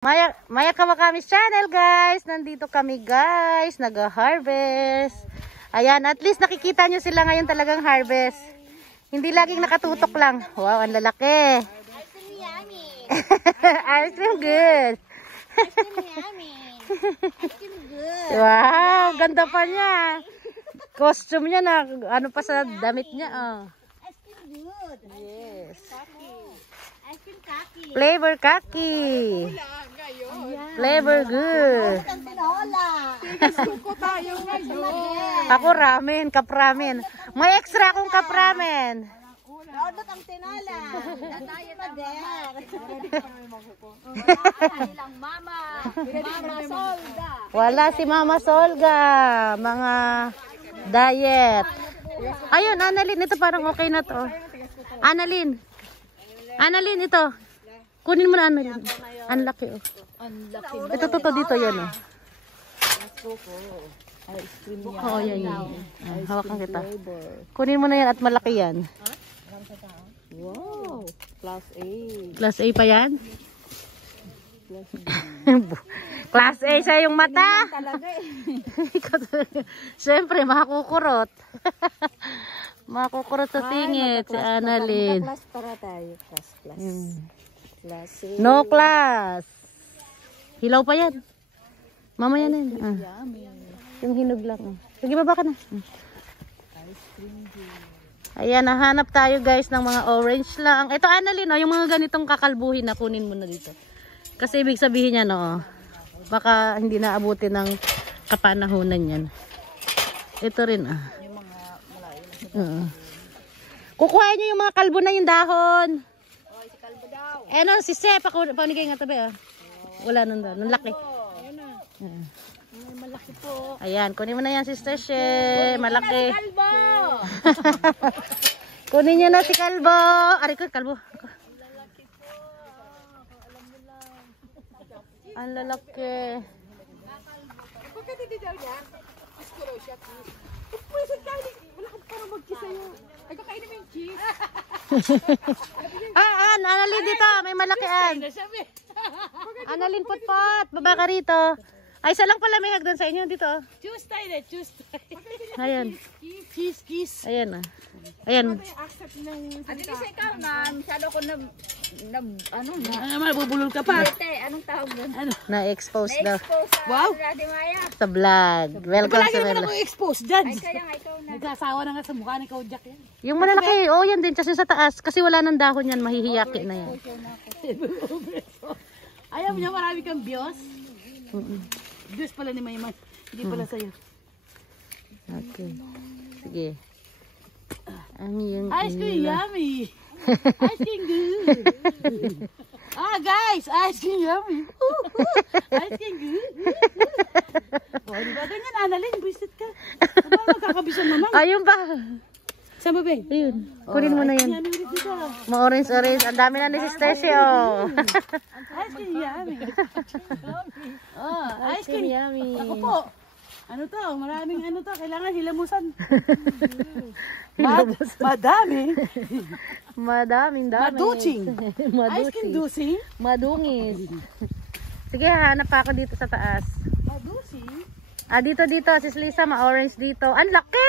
Maya Kawakamis channel guys. Nandito kami guys. Nag-harvest. Ayan, at least nakikita nyo sila ngayon talagang harvest. Hindi laging nakatutok lang. Wow, ang lalaki. Ice cream yummy. Ice cream good. Ice cream yummy. Ice cream good. Wow, ganda pa niya. Costume niya na ano pa sa damit niya. Oh. Ice cream good. Yes. Ice cream kaki. Flavor kaki. Flavor good. Ang tinola. Suko tayo ngayon. Ako ramen, kapramen. May extra akong kapramen. Naudot ang tinola. Natayo mader. Ilang mama. Mama solda. Wala si Mama Solga. Mga diet. Ayun, Annalyn, ito parang okay na to. Annalyn. Annalyn, ito. Kunin mo na, Annalyn. Ang laki, oh. Ito, dito, yan, oh. Oo, yan. Hawakan kita. Kunin mo na yan at malaki yan. Wow, class A. Class A pa yan? Class A siya yung mata. Siyempre, makakukurot. Makakukurot sa singit si Annalyn. Class para tayo. Class. Class A. No class. Hilaw pa yan. Mamaya na yan. Yummy. Yung hinog lang. Sige, baba ka na. Ayan, nahanap tayo guys ng mga orange lang. Ito, Annalyn, oh, yung mga ganitong kakalbuhin na kunin mo na dito. Kasi ibig sabihin niya, no, baka hindi naabutin ng kapanahunan yan. Ito rin, ah. Yung mga malayo. Kukuhain niyo yung mga kalbo na yung dahon. Oh, si Kalbo daw. Eh, no, si Sep, panigay nga tabi, ah. Wala nang dahon. Ang laki. Ayun na. Malaki po. Ayan, kunin mo na yan, Sister She. Malaki. Kalbo! Kunin nyo na si Kalbo. Aray ko, Kalbo. Ang lalaki. Bakit hindi daw niya? Iskuro siya. Pwede tayo. Wala ka para mag-kiss sa'yo. Ay, kakainin mo yung cheese. Annalyn dito. May malakian. Annalyn, put-pot. Baba ka rito. Ay, isa lang pala may hagdan sa inyo dito. Choose tayo na, choose tayo. Ayan. Kiss. Ayan, ah. Ayan. Accept ng At least ikaw na, masyado ko na mabubulol ka pa. anong tawag doon? Na-expose daw. Na-expose sa Wow. Daddy Maya. Sa vlog. Welcome Palagi sa naman vlog. ako expose dyan. Ay, kaya nga ikaw na. Nagsasawa na nga sa mukha ni Kojak yan. Yung malalaki, oh, yan din. Kasi sa taas. Kasi wala nang dahon yan. Mahihiyaki na yan. Ayaw niya marami kang Diyos. Diyos pala ni Mayman. Hindi pala sa'yo. Okay. Sige. Ang yung Ice cream yummy. Ice cream good. Guys, ice cream yummy. Ice cream good. Di ba ganyan, Annalyn? Buisit ka. Ano magkakabisan naman? Ayun pa. Saan ba, Ben? Ayun. Kunin mo na yan. Yummy ulit dito. Ma-orange. Ang dami na ni Sister She, oh. Ice cream yummy. Ice cream yummy. Ako po. Ano to? Maraming ano to. Kailangan hilamusan. Madami. Madaming dami. Maduching. Ice cream dusing. Madungis. Sige, hanap pa ako dito sa taas. Maduching. Dito. Sis Lisa, ma-orange dito. Ang laki!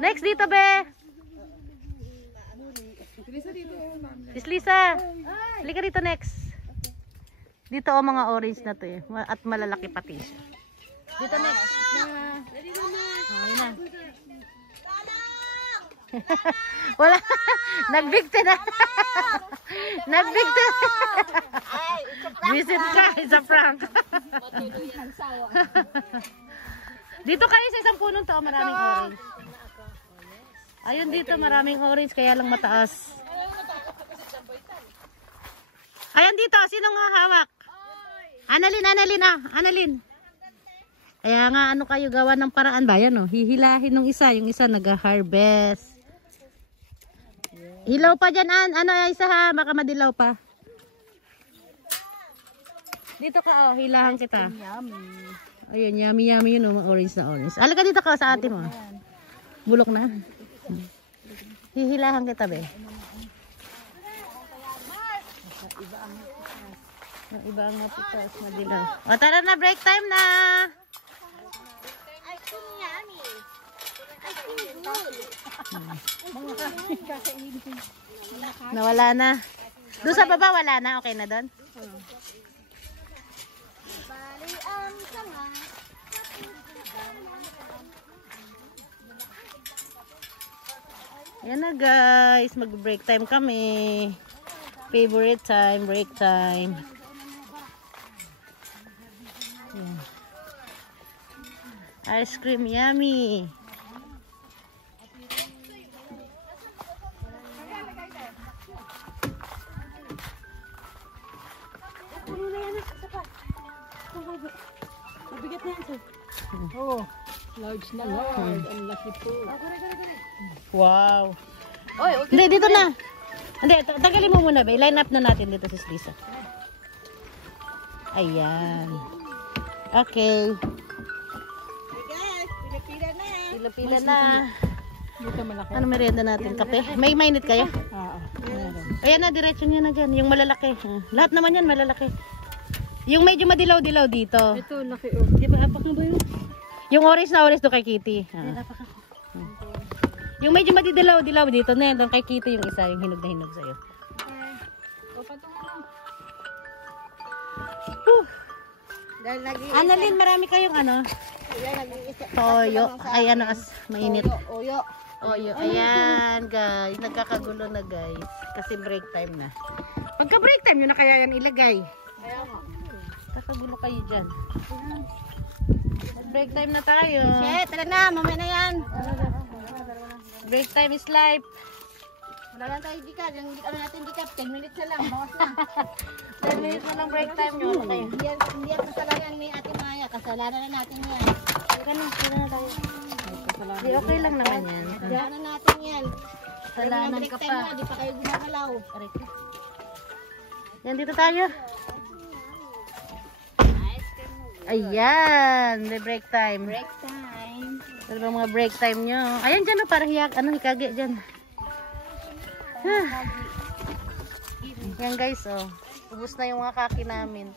Next dito, be. Sis Lisa. Halika dito next. Dito o mga orange na to eh. At malalaki pati siya. Dito next. Ayun na. Wala. Nagbigti na. Nagbigti. Visit ka. It's a prank. Dito kayo sa isang punong to. Maraming orange. Ayun dito. Maraming orange. Kaya lang mataas. Ayan dito. Sinong hawak? Annalyn. Kaya nga ano kayo gawa ng paraan ba? Yan, oh. Hihilahin ng isa. Yung isa nag-harvest. Hilaw pa dyan, Ano isa ha? Baka madilaw pa. Dito ka, oh. Hilahan kita. Ayun, yummy yun, oh. Orange na orange. Alaga dito ka sa ate mo. Bulok na. Hihilahan kita, be. Yung iba ang matikas, madilaw. O tara na, break time na! Ice cream yummy. Ice cream good. Nawala na. Doon sa baba, wala na. Okay na doon? Bali ang sanga. Yan na guys, mag-break time kami. Favorite time, break time. Yan. Ice cream yummy. Mabigat na yan, sir. Oh, large na large. Ang laki po. Wow. Hindi, dito na. Hindi, tagalin mo muna ba? Line up na natin dito si Lisa. Ayan. Okay. Pila-pila na. Dito malaki. Ano merienda natin? Kape? May mainit kayo? Oo. Ayan na, diretso nyo na dyan. Yung malalaki. Lahat naman yan malalaki. Yung medyo madilaw-dilaw dito. Ito, laki oh. Di ba, apak na ba yun? Yung orange na orange doon kay Kitty. Yung medyo madidilaw-dilaw dito na yan. Doon kay Kitty yung isa. Yung hinog na hinog sa'yo. Dahil lagi Annalyn, marami kayong ano? nag-iisa. Toyo. Ay, ano, mainit. Oyo. Oyo. Ayan, guys. Nagkakagulo na, guys. Kasi break time na. Pagka break time, yun na kaya yan ilagay. Kakagulo kayo dyan. Break time na tayo. Shit, tara na, mamaya na yan. Break time is life. Wala lang tayo dikap. Yung ano natin dikap, 10 minutes na lang. Bawas na. 10 minutes na lang break time nyo. Ano kayo? Hindi yan kasalanan ni Ate Maya. Kasalanan na natin yan. Ganun, sila na tayo. Di okay lang naman yan. Kasalanan natin yan. Kasalanan ka pa. Di pa kayo gumagalaw. Yan, dito tayo. Ayan, may break time. Break time. Ano ba mga break time nyo? Ayan dyan, para hiyak, hikage dyan. Yan guys, oh. Ubus na yung mga kaki namin.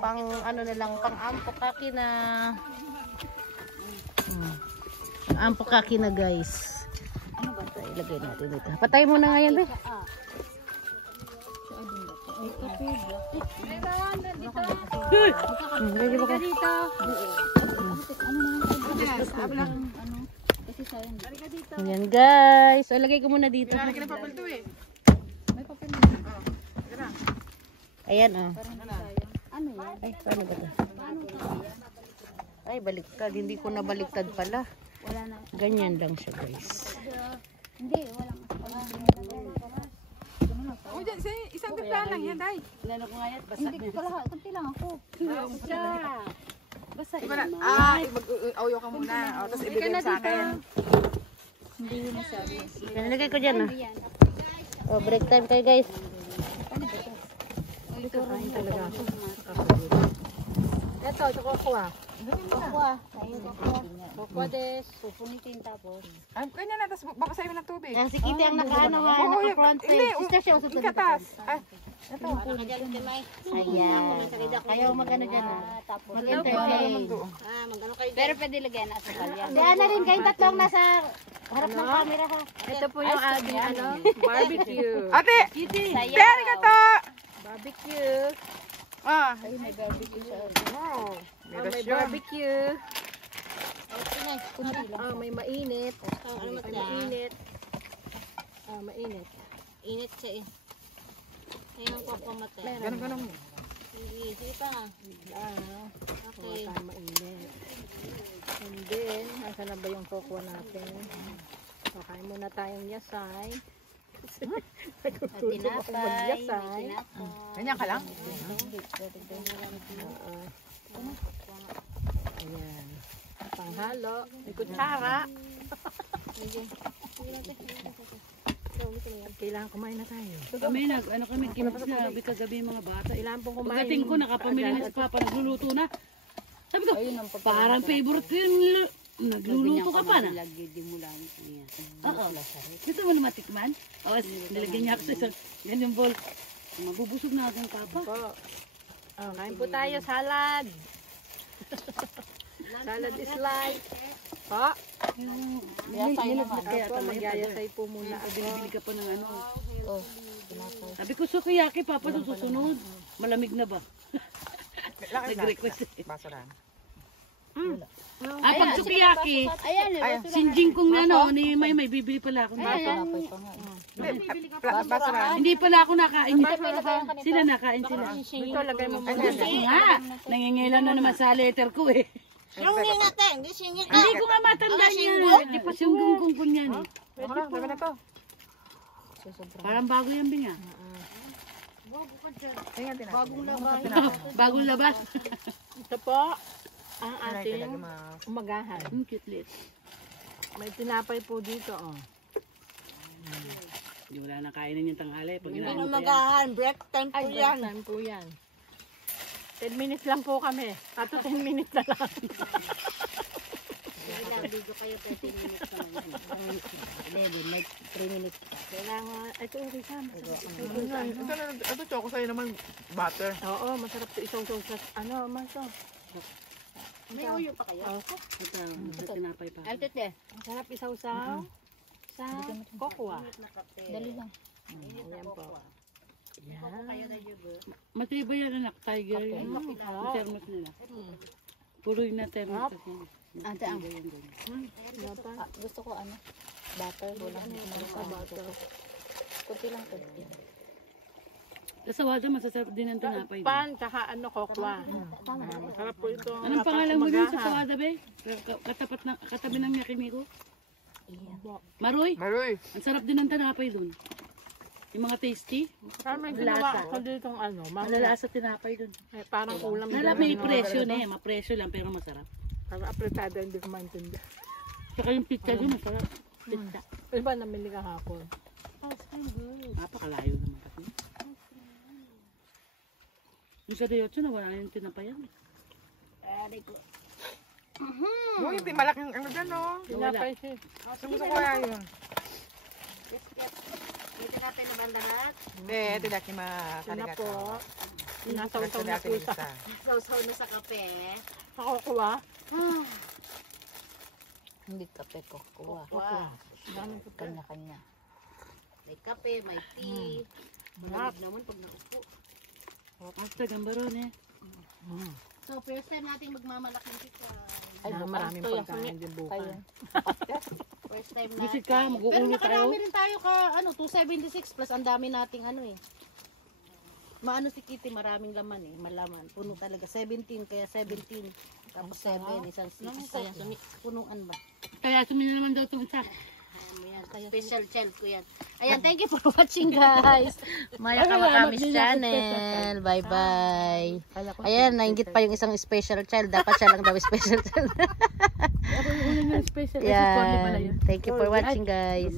Pang ano na lang, pang ampo kaki na. Pang ampo kaki na guys. Ano ba ito? Ilagay natin dito. Patay mo na ngayon, be. Lagi ba ka? Ayan guys. So, ilagay ko muna dito. Ayan oh. Ay, paano ba ito? Ay, baliktad. Hindi ko na baliktad pala. Ganyan lang siya guys. Hindi, wala. O, dyan, isang timpla lang yan, day. Inano ko nga yan, basta Hindi ko lahat. Kunti lang ako. Basta Mag-auyo ka muna. O, tapos ibigay mo sa akin. yan, ilagay ko dyan ah. Oh, break time kayo guys. Ito, ito kukuha. Kukuha des. Pupunitin tapos. Kanya na, tapos babasahin mo ng tubig. Yan, si Kitty ang nakaano ha, Oo, naka-front hindi, page. Sister siya, usap sa ikatas. Ayan. Kayo mag-ano dyan ah. Mag-entertain. Magano kayo. Pero pwede lagyan na sa kalya. Si Ana rin, kayong tatlong nasa harap ng camera ha. Ito po yung ating barbecue. Ate! Sayaw. Peri ka to! Barbecue. Ah, Ay, may barbecue siya. wow. May barbecue. Kunti lang. May mainit. Ano May mainit. Mainit. Init siya eh. Kaya ko pamatay. Ganun mo. Sige pa. Okay. Mainit. And then, nasa na ba yung kukuha natin? So, kain muna tayong yasay. Tinapay. Ganyan ka lang? Ayan. Panghalo. May kutsara. Kailangan kumain na tayo. Kami kami kinabi kagabi yung mga bata. Kailangan pong kumain. Pagdating ko, nakapamili na si Papa, nagluluto na. Sabi ko, parang favorite ko yun. Nagluluto ka pa na. Oo. Gusto mo na matikman? Oo, nilagyan niya ako sa isang ganyang bowl. Mabubusog na akong Papa. Oh, kain po tayo, salad. Salad is life. Po. Kaya magyayasay po muna. Binibili ka pa ng ano. Oh. Sabi ko, sukiyaki, papa, nung susunod. Malamig na ba? Nag-request eh. Pag sukiyaki, Ayan, sinjing kong ano, ni may bibili pala ako. Hindi pala ako nakain. Sila nakain sila. Ito, lagay mo muna. Nga, nangingilan na naman sa letter ko eh. yung ngingate, hindi singit. Hindi ko nga matanda niya. Hindi pa yung gunggong ko niyan eh. Parang bago yan, Binga. Bagong labas. Ito po, ang ating umagahan. Cute lit. May tinapay po dito, oh. Hindi wala na kainin yung tanghali. Pag Hindi inaano na ko yan. magahan, break time po Ay, yan. time po yan. 10 minutes lang po kami. Ato 10 minutes na lang. Dito kayo 30 minutes naman. Hindi, may 3 minutes. Kailangan, ito okay ka. Ito, choco sa'yo naman, butter. Oo, masarap ito isang sa ano, maso. May uyo pa kayo? Ito, tinapay pa. Altite. Masarap isaw-saw sa kokwa. Dali lang. Ayan po. Yan. Matibay yan anak, tiger yan. Yung thermos nila. Puro yung na thermos. Ate, ang gusto ko ano? Butter. Wala sa butter. Kunti lang to. Sa wada, masasarap din ang tinapay. Pan, tsaka ano, kokwa. Masarap po ito. Anong pangalan mo din sa Sawada, be? Katabi ng Yakimiko? Maroy? Maroy. Ang sarap din ng tinapay dun. Yung mga tasty. Saan may ginawa ako ditong ano, Malalasa tinapay dun. parang ulam. May presyo na eh. Mapresyo lang pero masarap. Parang apretada, hindi ko maintindihan. Saka yung pizza dun, masarap. Pizza. Iba namili kahapon. Napakalayo naman kasi. Yung sa Diotso na wala na yung tinapayan. Uy, hindi malaking ano dyan, no? Tinapay siya. Gusto ko kaya yun. Dito natin na bandarat. Hindi, ito daki Yun na makaligat. po. Sinasaw-saw na po sa Sausaw na sa kape. kokwa. Hindi kape ko. Kuha. Kokwa. Daming kokwa. Kanya-kanya. May kape, may tea. Marami naman pag naupo. Hasta gambaron eh. So, first time natin magmamalaking pizza. Ay, Maraming pagkain din bukas. First time natin. Visit ka, Pero mag-uulo tayo. nakarami rin tayo ka, 276 plus ang dami nating ano eh. Maano si Kitty, maraming laman eh, malaman. Puno talaga, 17, kaya 17. Tapos 7, isang 6. Kaya punuan ba? Kaya sumina naman daw itong isa. Ayan mo yan, special child ko yan. Ayan, thank you for watching guys. Maya Kamakamis Channel. Bye-bye. Ayan, nainggit pa yung isang special child. Dapat siya lang daw special child. Ako yung una ng special. Yan. Thank you for watching guys.